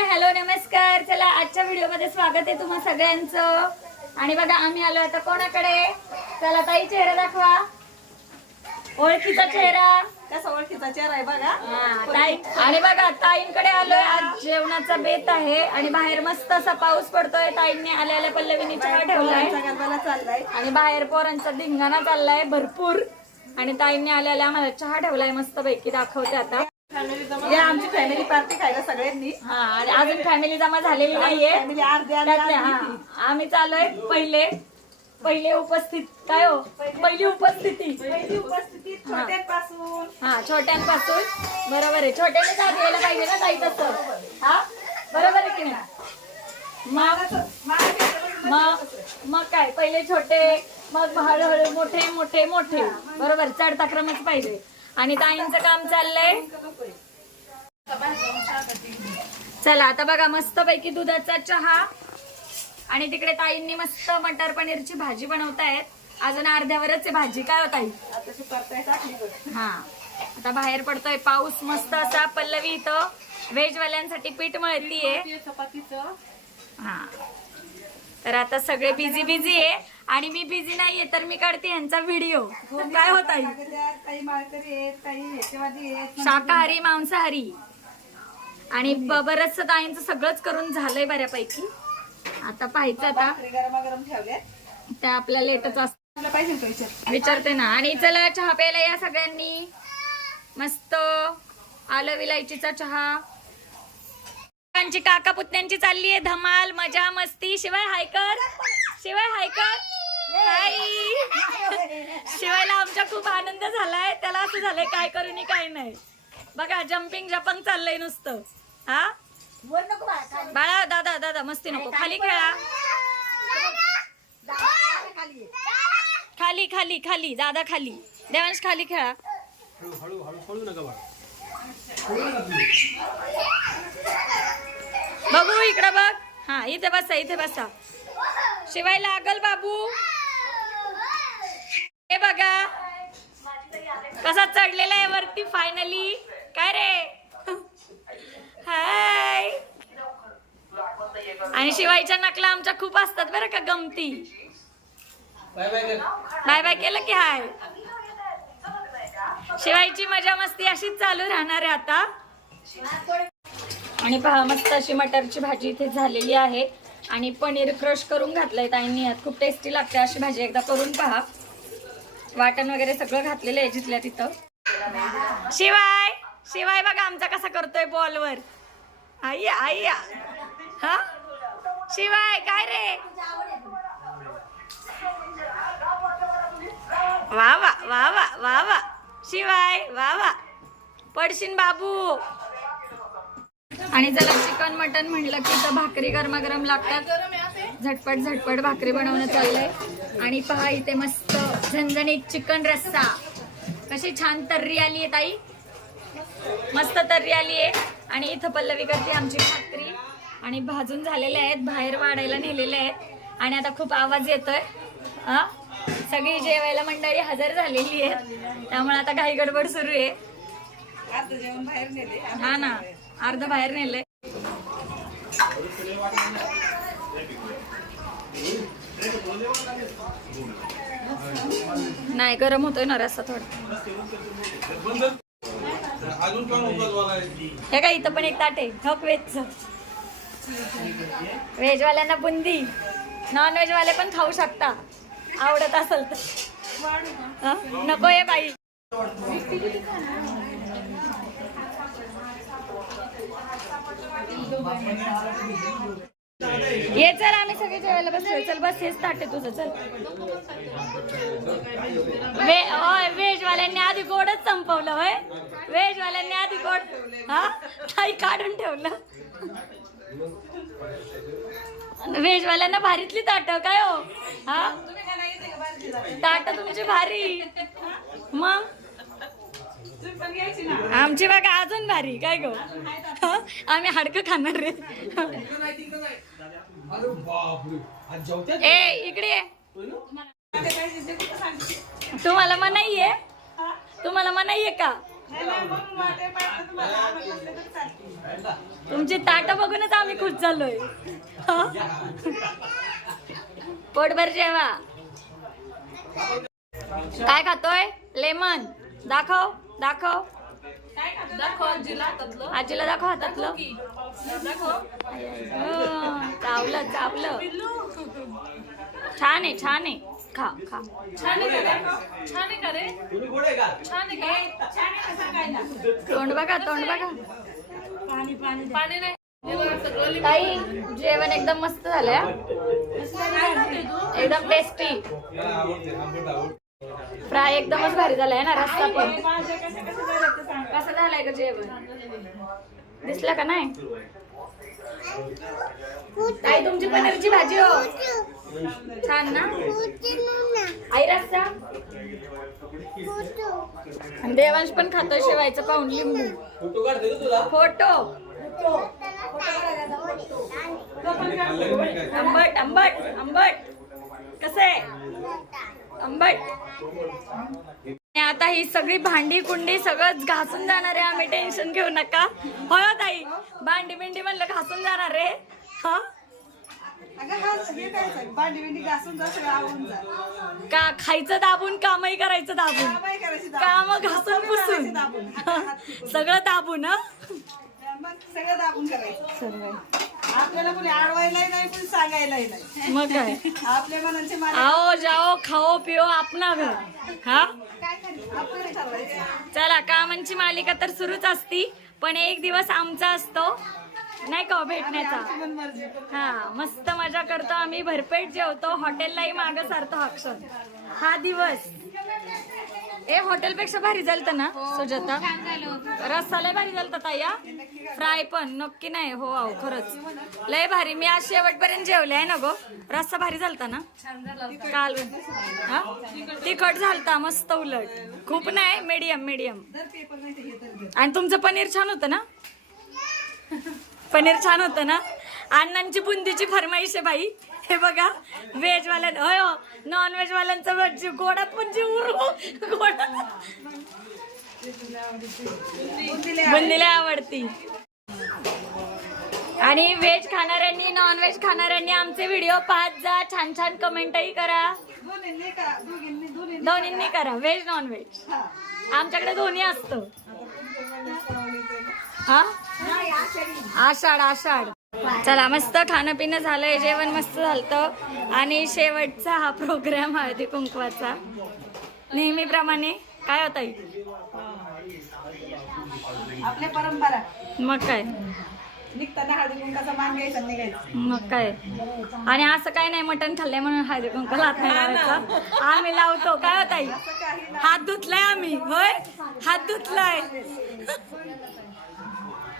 Hi hello नमस्कार. चला आजच्या व्हिडिओमध्ये स्वागत आहे तुम्हा सगळ्यांचं. आणि बघा आम्ही आलो आता कोणाकडे? चला ताई चेहरा दाखवा. ओळखीचा चेहरा. कसा ओळखीचा चेहरा आहे बघा. ताई. आणि बघा ताईंकडे आलोय. आज जेवणाचा बेत आहे आणि बाहेर मस्त असा पाऊस पडतोय. ताईंनी आल्या आल्या पल्लवीने चहा ठेवलाय. चाललाय. आणि बाहेर पोरांचा धिंगाणा चाललाय भरपूर. आणि ताईंनी आल्या आल्या आम्हाला चहा ठेवलाय मस्त पैकी दाखवते आता. या आमची फॅमिली पार्टी खायला सगळ्यांनी? हा आणि अजून फॅमिली जमा झालेली नाहीये. फॅमिली अर्धी अर्धी त्यातले हा आम्ही चालूय पहिले पहिले उपस्थित काय हो? पहिली उपस्थिती. पहिली उपस्थिती छोट्यांपासून. हा छोट्यांपासून. बरोबर आहे. छोट्याने जात यायला पाहिजे ना ताई तसं. हा? बरोबर आहे की नाही? मग मग मग काय? पहिले छोटे मग हळूहळू मोठे मोठे मोठे. बरोबर चढता क्रमच पाहिजे. आणि ताईंचं काम चाललंय. चला आता बघा मस्त पैकी दुधाचा चहा. आणि तिकडे ताईंनी मस्त मटर पनीरची भाजी बनवतायत. अजून अर्ध्यावरच आहे भाजी. काय होत बघ. हा. आता बाहेर पडतोय पाऊस मस्त असा पल्लवी इथं. व्हेज वाल्यांसाठी पीठ मळतीये. हा. तर आता सगळे बिझी बिझी आहे. आणि मी बिझी नाहीये तर मी काढते यांचा व्हिडिओ काय होत आहे शाकाहारी मांसाहारी. आणि ब- बरंच ताईंचं सगळंच करून झालंय बऱ्यापैकी. आता पाहायचं आता. त्या आपल्या लेटच असत तुला पाहिजे का विचार? विचारते ना. आणि चला चहा प्यायला या सगळ्यांनी. मस्त. आलं विलायचीचा चहा. काकांची काका पुतण्यांची चालली आहे. धमाल मजा मस्ती. शिवाय हायकर शिवाय हायकर. हाय. शिवायला आमचा खूप आनंद झालाय. त्याला असं झालंय काय करू नी काय नाही. बघा जम्पिंग जपंग चाललंय नुसतं. हा? बाळा दादा दादा मस्ती नको. खाली खेळा. खाली खाली खाली दादा खाली. देवांश खाली खेळा. हळू हळू पळू नका बाळा. बघू इकडं बघ. हा इथे बसा इथे बसा. शिवाय लागल बाबू. हे बघा. कसा चढलेला आहे वरती फायनली काय रे? हाय. आणि शिवायच्या नकला आमच्या खूप असतात बरं का गमती. बाय बाय केलं की हाय. शिवायची मजा मस्ती अशीच चालू राहणार आहे आता. आणि पहा मस्त अशी मटरची भाजी इथे झालेली आहे. आणि पनीर क्रश करून घातलंय ताईंनी. यात खूप टेस्टी लागते अशी भाजी एकदा करून पहा. वाटण वगैरे सगळं घातलेलं आहे जिथल्या तिथं. शिवाय शिवाय बघा आमचा कसा करतोय बॉलवर. आई आई हा? शिवाय काय रे? वा वा वा वा वा वा. शिवाय वा वा. पडशीन बाबू. आणि जरा चिकन मटन म्हटलं की तर भाकरी गरमागरम लागतात. झटपट झटपट भाकरी बनवणं चाललंय. आणि पहा इथे मस्त झणझणीत चिकन रस्सा. कशी छान तर्री आली आहे ताई. मस्त तर्री आली आहे. आणि इथं पल्लवी करते आमची भाकरी. आणि भाजून झालेले आहेत बाहेर वाढायला नेलेले आहेत. आणि आता खूप आवाज येतोय. सगळी जेवायला मंडळी हजर झालेली आहे त्यामुळे आता घाई गडबड सुरू आहे. हा ना. अर्ध बाहेर नेलंय नाही गरम होतोय ना रस्सा थोडा. हे काय इथं पण एक ताट आहे. हक व्हेजच व्हेजवाल्यांना बुंदी. नॉन व्हेजवाले पण खाऊ शकता. आवडत असेल तर? नको आहे बाई. ये चल आम्ही सगळे जेवायला बसलोय. चल बस हेच ताटे तुझं. चल. वे होय व्हेजवाल्यांनी आधी गोडच संपवलं होय. व्हेजवाल्यांनी आधी गोड हा? काही काढून ठेवलं. व्हेजवाल्यांना भारीतली ताट काय हो? हा? ताट तुमची भारी. मग? आमची बघा अजून भारी. काय गो? हा? आम्ही हाडकं खाणार रे ए इकडे तुम्हाला मनाई आहे? तुम्हाला मनाई आहे का. तुमची ताट बघूनच आम्ही खुश झालोय. हा? पोटभर जेवा. काय खातोय? लेमन. दाखव. दाखव. आजीला दाखव हातातलं. चावलं चावलं. छान आहे छान आहे. खा खा. गोड आहे का तोंड बघा तोंड बघा. ताई जेवण एकदम मस्त झालंय हं? एकदम टेस्टी मला आवडते आंबट आवडते. फ्राय एकदमच भारी झालाय ना रस्ता पण. कसं झालंय का जेवण? दिसलं का नाही? ताई तुमची पनीरची भाजी हो. छान ना? आई रस्ता? आणि देवांश पण खातो शिवायचं पाहून लिंबू. फोटो आंबट आंबट आंबट कसं आहे? आंबट आता ही सगळी भांडी कुंडी सगळंच घासून जाणार आहे आम्ही टेन्शन घेऊ नका. होय हो ताई? भांडी बिंडी म्हणलं घासून जाणार हा? हा हे सगळं जा. का खायचं दाबून कामही करायचं दाबून. काम घासून सगळं पुसून. सगळं दाबून सगळं दाबून करायचं. आपल्याला कोणी आडवायलाही नाही. मग काय? आपल्या मनाचे मालिक. आओ जाओ खाओ पिओ आपना घर. हा? आपण चला कामांची मालिका तर सुरूच असती पण एक दिवस आमचा असतो नाही का हो, भेटण्याचा? हा मस्त मजा करतो आम्ही भरपेट जेवतो हॉटेललाही मागं सारतो हा क्षण. हा दिवस. ए हॉटेल पेक्षा भारी झालतं ना सुजाता? रस्सा लय भारी झालता ताई हा? फ्राय पण नक्की नाही हो अहो खरंच. लय भारी मी आज शेवटपर्यंत जेवले आहे ना गो? रस्सा भारी झालता ना? काल हा? तिखट झालता मस्त उलट. खूप नाही मीडियम मीडियम हे. आणि तुमचं पनीर छान होतं ना? पनीर छान होतं ना? अण्णांची बुंदीची फरमाईश आहे बाई. हे बघा व्हेज वाल्यां होय हो नॉन व्हेज वाल्यांचं गोडात गोडा जीव उरू. गोडा बुंदीला आवडती. आणि व्हेज खाणाऱ्यांनी नॉन व्हेज खाणाऱ्यांनी आमचे व्हिडिओ पाहत जा. छान छान कमेंटही करा. दोन्हींनी करा. व्हेज नॉन व्हेज आमच्याकडे दोन्ही असतं. हा? आषाढ आषाढ. चला मस्त खाणं पिणं झालंय जेवण मस्त झालं आणि शेवटचा हा प्रोग्राम हळदी कुंकवाचा. नेहमीप्रमाणे काय होता आपल्या परंपरा. मग काय? निघताना हळदी कुंकाचा मान घ्यायचा निघायचं. मग काय? आणि असं काय नाही मटण खाल्लंय म्हणून हळदी कुंकवाला हात नाही लावायचा. आम्ही लावतो. काय होता हात धुतलाय आम्ही. होय? हात धुतलाय तुला जर बघू मग. दर तुला लावलं का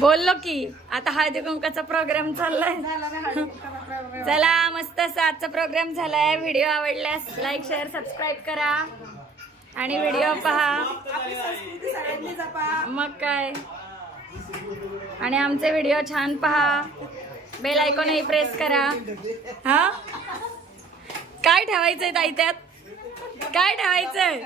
बोललो की आता हळदी कुंकाचा प्रोग्राम चाललाय. चला मस्त आजचा प्रोग्राम झालाय. व्हिडिओ आवडल्यास लाईक शेअर सबस्क्राईब करा. आणि व्हिडिओ पहा. मग काय? आणि आमचे व्हिडिओ छान पहा. बेल आयकॉनही प्रेस करा. हा? काय ठेवायचंय ताई त्यात? काय ठेवायचंय?